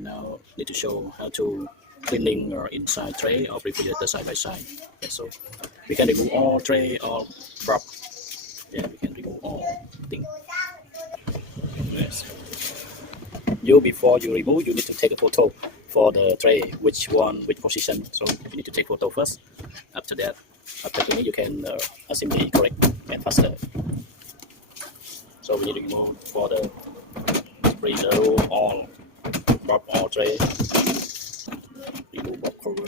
Now need to show how to cleaning or inside tray of refrigerator side by side. Okay, so we can remove all tray or prop. Yeah, we can remove all thing. Yes. You before you remove, you need to take a photo for the tray, which position. So you need to take photo first. After that, after cleaning, you can assembly correct and faster. So we need to remove for the freezer all prop all tray. Remove box cover.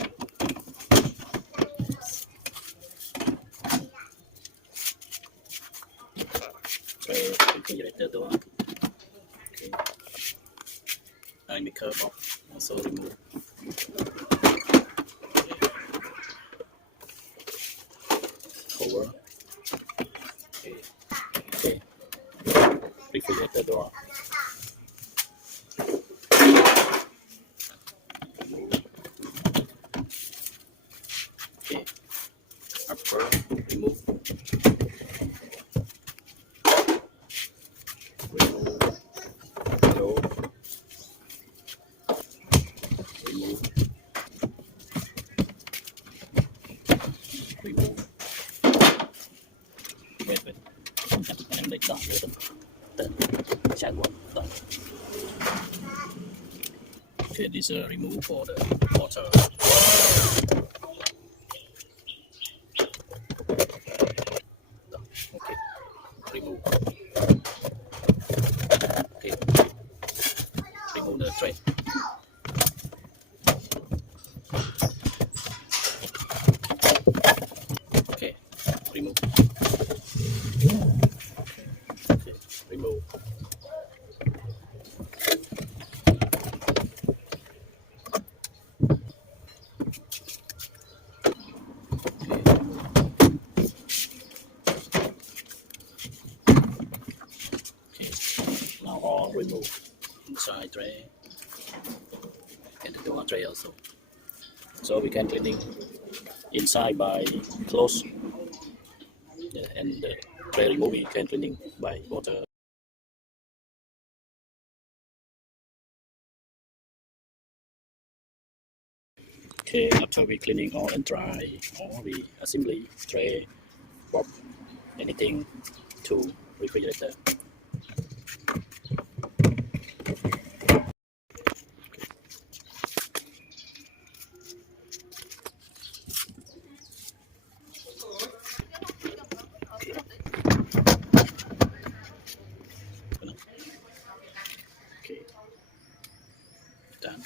Tray refrigerator door. Okay. And the curve box also remove. Cover. Okay. Okay. Refrigerator door. Okay. Upper remove. Remove. Go. Remove. Remove. Wait. Em lấy đỏ rồi then check one done. Okay, this remove for the water. Okay, remove. Okay, remove the tray. Okay, remove. Okay, remove. Now all remove inside tray and the door tray also. So we can cleaning inside by close, and the tray remove we can cleaning by water. Okay, after we cleaning all and dry, or we assembly tray, box, anything to refrigerator. Okay, done.